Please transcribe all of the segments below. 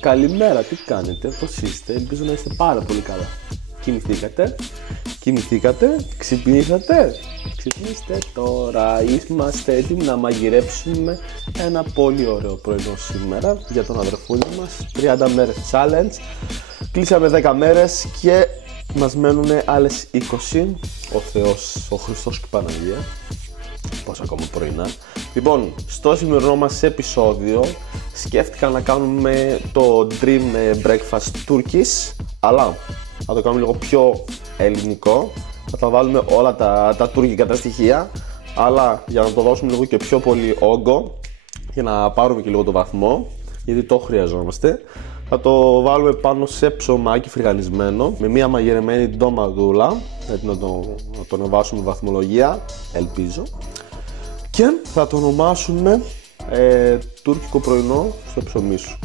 Καλημέρα, τι κάνετε, πώς είστε, ελπίζω να είστε πάρα πολύ καλά. Κοιμηθήκατε, ξυπνήσατε, ξυπνήστε τώρα. Είμαστε έτοιμοι να μαγειρέψουμε ένα πολύ ωραίο πρωινό σήμερα για τον αδερφούλη μας. 30 μέρες challenge, κλείσαμε 10 μέρες και μας μένουν άλλες 20. Ο Θεός, ο Χριστός και η Παναγία. Πώς ακόμα πρωινά. Λοιπόν, στο σημερινό μας επεισόδιο σκέφτηκα να κάνουμε το Dream Breakfast Turkish, αλλά θα το κάνουμε λίγο πιο ελληνικό. Θα τα βάλουμε όλα τα τουρκικά τα στοιχεία, αλλά για να το δώσουμε λίγο και πιο πολύ όγκο, για να πάρουμε και λίγο το βαθμό, γιατί το χρειαζόμαστε. Θα το βάλουμε πάνω σε ψωμάκι φρυγανισμένο με μια μαγειρεμένη ντοματούλα, έτσι να το ανεβάσουμε βαθμολογία, ελπίζω. Και θα το ονομάσουμε τουρκικό πρωινό στο ψωμί σου.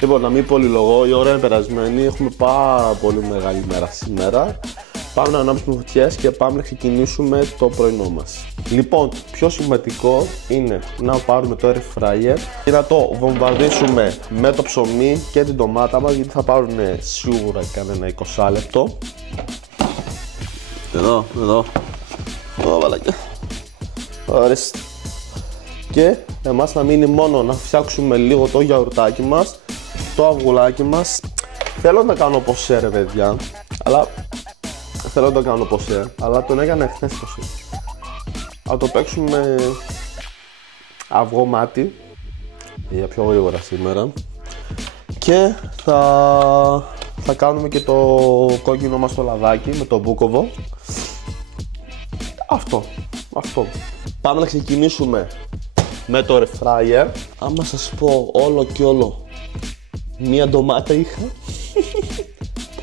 Λοιπόν, να μην πολυλογώ, η ώρα είναι περασμένη, έχουμε πάρα πολύ μεγάλη μέρα σήμερα. Πάμε να ανάψουμε φωτιές και πάμε να ξεκινήσουμε το πρωινό μας. Λοιπόν, το πιο σημαντικό είναι να πάρουμε το air fryer και να το βομβαρδίσουμε με το ψωμί και την ντομάτα μας, γιατί θα πάρουν σίγουρα κανένα 20 λεπτό. Εδώ, βαλάκια. Ορίστε. Και εμάς να μείνει μόνο να φτιάξουμε λίγο το γιαουρτάκι μας, το αυγουλάκι μας. Θέλω να κάνω ποσέ, ρε παιδιά, αλλά τον έκανα χθες ποσέ. Θα το παίξουμε αυγό μάτι για πιο γρήγορα σήμερα. Και θα κάνουμε και το κόκκινο μας το λαδάκι με το μπούκοβο. Αυτό. Πάμε να ξεκινήσουμε με το air fryer. Άμα σας πω όλο και όλο, μία ντομάτα είχα.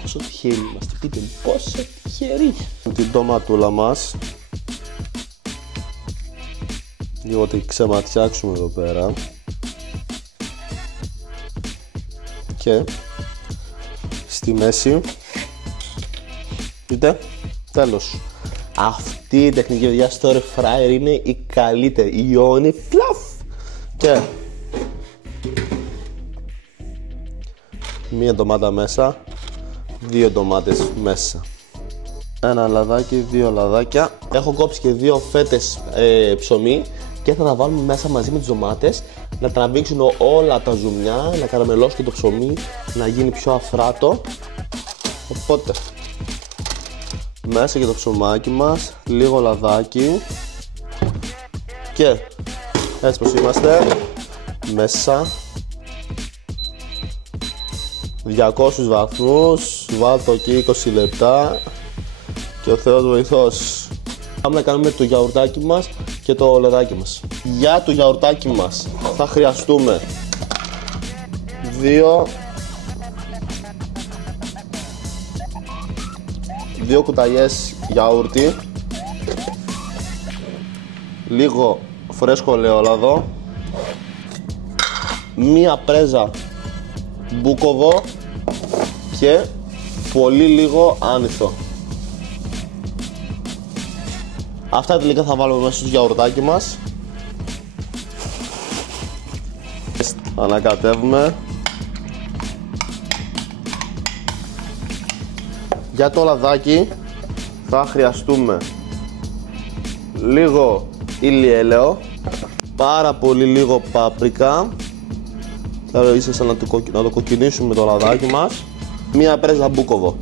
Πόσο τυχεροί είμαστε, πείτε μου, πόσο τυχεροί. Την ντοματούλα μας λίγο τη ξεματιάξουμε εδώ πέρα. Και στη μέση, δείτε, τέλος. Αυτή η τεχνική, παιδιά, στο air fryer είναι η καλύτερη. Ιώνει φλαφ. Και μία ντομάτα μέσα, δύο ντομάτες μέσα, ένα λαδάκι, δύο λαδάκια. Έχω κόψει και δύο φέτες ψωμί και θα τα βάλουμε μέσα μαζί με τις ντομάτες, να τραβήξουν όλα τα ζουμιά, να καραμελώσει και το ψωμί, να γίνει πιο αφράτο. Οπότε μέσα και το ψωμάκι μας, λίγο λαδάκι και έτσι πως είμαστε, μέσα 200 βαθμούς, βάλτε εκεί 20 λεπτά και ο Θεός βοηθός. Πάμε να κάνουμε το γιαουρτάκι μας και το λαδάκι μας. Για το γιαουρτάκι μας θα χρειαστούμε δύο κουταλιές γιαούρτι, λίγο φρέσκο ελαιόλαδο, μία πρέζα μπούκοβο και πολύ λίγο άνηθο. Αυτά τελικά θα βάλουμε μέσα στο γιαουρτάκι μας. Ανακατεύουμε. Για το λαδάκι θα χρειαστούμε λίγο ηλιέλαιο, πάρα πολύ λίγο πάπρικα, θα ίσως να το κοκκινίσουμε το λαδάκι μας, μία πρέζα μπούκοβο.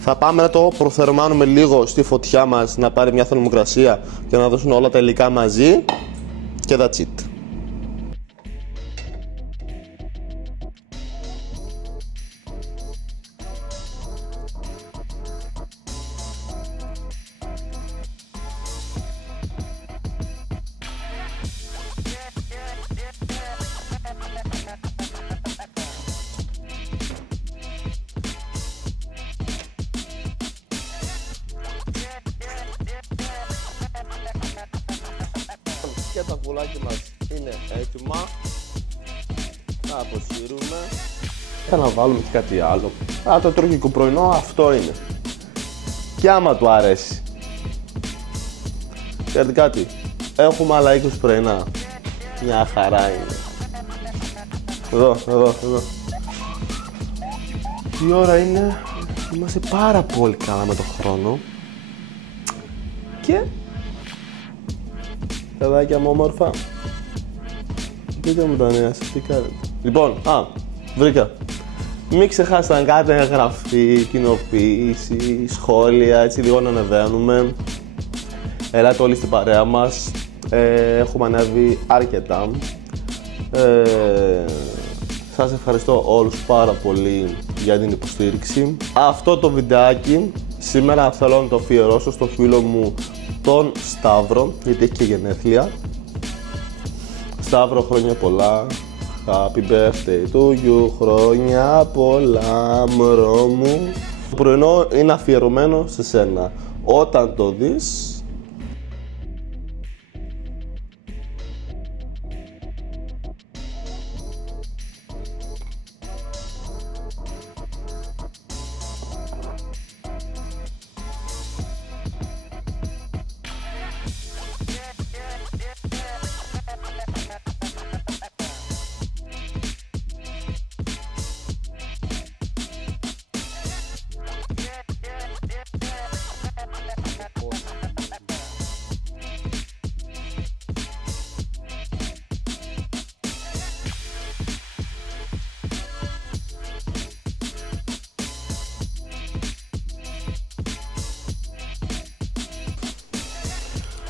Θα πάμε να το προθερμάνουμε λίγο στη φωτιά μας, να πάρει μια θερμοκρασία και να δώσουν όλα τα υλικά μαζί και that's it. Και τα πουλάκια μας είναι έτοιμα. Να αποσύρουμε. Θα να βάλουμε και κάτι άλλο. Το τουρκικό πρωινό αυτό είναι. Και άμα του αρέσει. Ξέρετε κάτι, έχουμε άλλα 20 πρωινά. Μια χαρά είναι. Εδώ. Η ώρα είναι. Είμαστε πάρα πολύ καλά με το χρόνο. Και. Παιδάκια μου όμορφα. Πείτε μου τα νέα σας, τι κάνετε. Λοιπόν, βρήκα. Μην ξεχάσετε να κάνετε εγγραφή, κοινοποίηση, σχόλια, έτσι λίγο να ανεβαίνουμε. Ελάτε όλοι στην παρέα μας. Έχουμε ανέβει αρκετά. Σας ευχαριστώ όλους πάρα πολύ για την υποστήριξη. Αυτό το βιντεάκι σήμερα θέλω να το αφιερώσω στο φίλο μου τον Σταύρο, γιατί έχει και γενέθλια. Σταύρο, χρόνια πολλά. Happy birthday to you, χρόνια πολλά, μωρό μου. Το πρωινό είναι αφιερωμένο σε σένα. Όταν το δεις,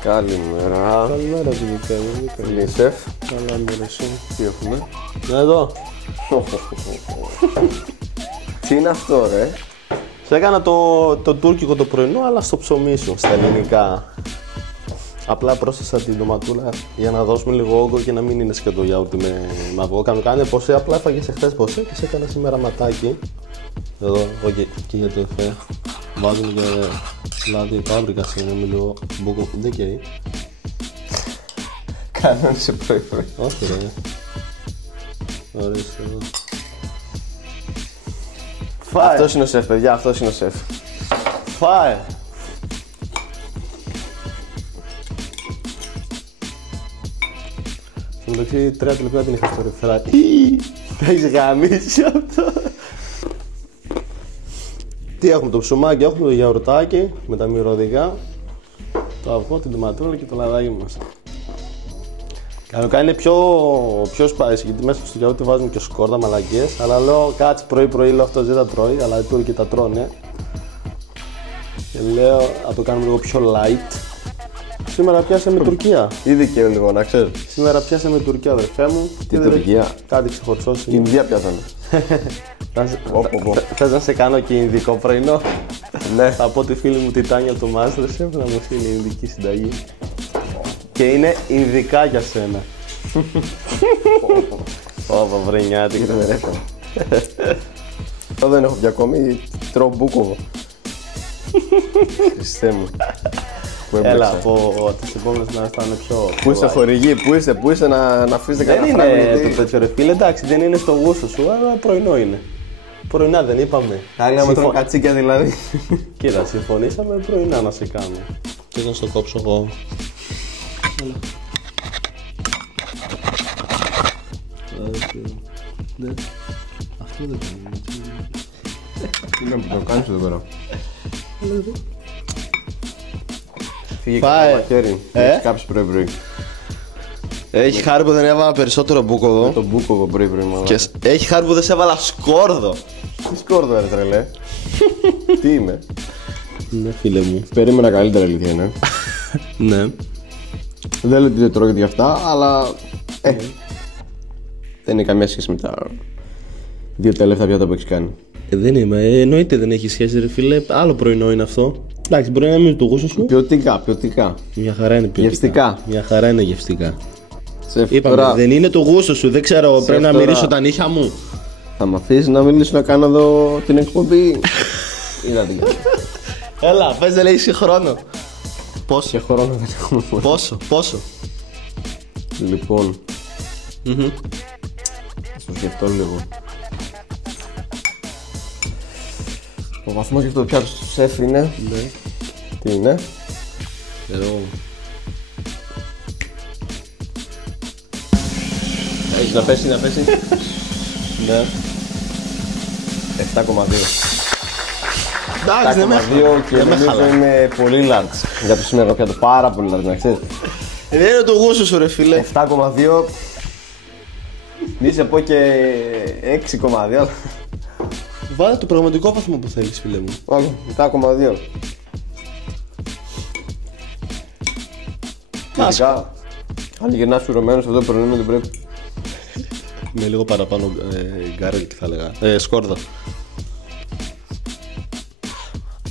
καλημέρα. Καλημέρα, Δημήτρη. Νίσεφ. Καλά, μωρέσαι. Τι έχουμε? Εδώ. Τι είναι αυτό, ρε? Σε έκανα το τουρκικό το πρωινό, αλλά στο ψωμί σου, στα ελληνικά. Απλά πρόσθεσα την ντοματούλα για να δώσουμε λίγο όγκο και να μην είναι σκέτο γιαούρτι με αυγό. Κάνε ποσέ, απλά έφαγες εχθές ποσέ και σε έκανα σήμερα ματάκι. Εδώ, εγώ και για το εφέ. Βάζουμε και λάδι πάπρικα σε με λίγο μπουκο. Δεν καίει. Κάνανε σε πρωί-πρωί. Όχι, ρε. Ορίστε εδώ. Φάε. Αυτός είναι ο σεφ, παιδιά, αυτός είναι ο σεφ. Φάε. Στο μεταξύ 3 λεπτά την είχα στο ρεφρά. Τα έχεις γαμίσει αυτό. Τι έχουμε, το ψωμάκι, έχουμε το γιαουρτάκι με τα μυρωδικά, το αυγό, την τοματούλα και το λαδάκι μας. Κανονικά είναι πιο spicy, γιατί μέσα στο γιαούρτι βάζουμε και σκόρδα, μαλακίες, αλλά λέω κάτσε πρωί-πρωί, λέω αυτός δεν τα τρώει, αλλά οι Τούρκοι τα τρώνε. Και λέω να το κάνουμε λίγο πιο light. Σήμερα πιάσαμε Τουρκία. Ήδη και λίγο, να ξέρεις. Σήμερα πιάσαμε Τουρκία, αδερφέ μου. Τι Τουρκία? Κάτι ξεχωριστό. Την Ινδία πιάσανε. Θες να σε κάνω και ινδικό πρωινό? Ναι. Θα πω τη φίλη μου τη Τάνια από το Masterchef να μου στείλει ειδική συνταγή. Και είναι ινδικά για σένα. Ωπα βρενιάτη. Εγώ δεν έχω πια ακόμη, τρώω μπούκοβο. Χριστέ μου. Έλα, από τις επόμενες να είναι πιο... Πού είστε χορηγοί, πού είστε να αφήσετε κανένα Δεν φράγμα? είναι το τέτοιο ρε φίλε, εντάξει, δεν είναι στο γούστο σου, αλλά πρωινό είναι. Πρωινά δεν είπαμε. Άλλοι να με τρώνε κατσίκια δηλαδή. Κοίτα, συμφωνήσαμε πρωινά να σε κάνω. Και να στο κόψω εγώ. Αυτό δεν κάνει. Τι να το κάνεις εδώ πέρα? Φύγε Φάε. κανένα μαχαίρι, έχεις κάψει πρωί-πρωί. Έχει χάρη που δεν έβαλα περισσότερο μπούκοβο. Το μπούκοβο πρωί-πρωί μάλλον. Και έχει χάρη που δεν σε έβαλα σκόρδο. Τι σκόρδο ρε τρελέ. Τι είμαι? Ναι, φίλε μου. Περίμενα καλύτερα, αλήθεια είναι. Ναι. Δεν λέω ότι δεν τρώγεται για αυτά, αλλά δεν είναι καμία σχέση με τα 2 τελευταία πιάτα που έχεις κάνει. Δεν είμαι. Εννοείται δεν έχει σχέση, ρε φίλε. Άλλο πρωινό είναι αυτό. Εντάξει, μπορεί να μην είναι το γούστο σου. Ποιοτικά. Μια χαρά είναι ποιοτικά. Γευστικά. Μια χαρά είναι γευστικά. Σεφ, Είπαμε, τώρα δεν είναι το γούστο σου. Δεν ξέρω, πρέπει να τώρα μυρίσω τα νύχια μου. θα μ' αφήσεις να μιλήσω να κάνω εδώ την εκπομπή? Είδατε. Έλα, πες δεν λέει χρόνο. Πόσο, Σε χρόνο δεν έχουμε. πόσο. Λοιπόν, θα το σκεφτώ λίγο. Ο βαθμός για αυτό το πιάτο του σεφ είναι... Ναι. Τι είναι? Εδώ. Να πέσει. Ναι. 7,2. Εντάξει, 7,2 και νομίζω είναι πολύ large για το σήμερα πιάτο. Πάρα πολύ large, να ξέρεις. Δεν είναι το γούστο σου, ρε φίλε. 7,2. Μη σε πω και 6,2. Βάλε το πραγματικό βαθμό που θέλεις, φίλε μου. Όχι, 7,2. Βασικά, αν γυρνάς πυρωμένος αυτό το πρωινό δεν πρέπει. Με λίγο παραπάνω γκάρελ θα έλεγα. Σκόρδα.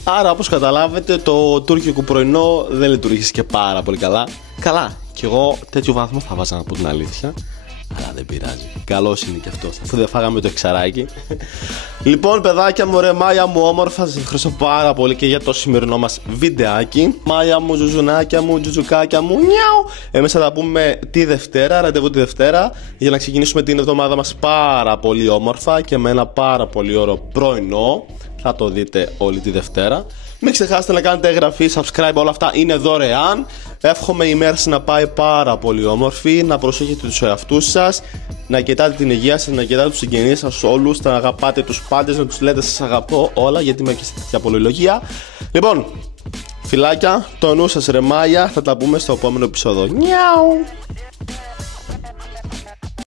Άρα, όπως καταλάβετε, το τουρκικό πρωινό δεν λειτουργήσε και πάρα πολύ καλά. Καλά, κι εγώ τέτοιο βαθμό θα βάζα, να πω την αλήθεια. Αλλά δεν πειράζει. Καλός είναι και αυτός, αφού δεν φάγαμε το εξαράκι. Λοιπόν, παιδάκια μου, ρε Μάια μου, όμορφα, σας ευχαριστώ πάρα πολύ και για το σημερινό μας βιντεάκι. Μάια μου, ζουζουνάκια μου, τζουτζουκάκια μου, νιάου. Εμείς θα τα πούμε τη Δευτέρα, ραντεβού τη Δευτέρα, για να ξεκινήσουμε την εβδομάδα μας πάρα πολύ όμορφα και με ένα πάρα πολύ ωραίο πρωινό. Θα το δείτε όλη τη Δευτέρα. Μην ξεχάσετε να κάνετε εγγραφή, subscribe, όλα αυτά είναι δωρεάν. Εύχομαι η μέρα σας να πάει πάρα πολύ όμορφη, να προσέχετε τους εαυτούς σας, να κοιτάτε την υγεία σας, να κοιτάτε τους συγγενείς σας όλους, να αγαπάτε τους πάντες, να τους λέτε σας αγαπώ όλα, γιατί είμαι και σε τέτοια πολυλογία. Λοιπόν, φιλάκια, το νου σας ρε Μάγια, θα τα πούμε στο επόμενο επεισόδιο. Νιάου!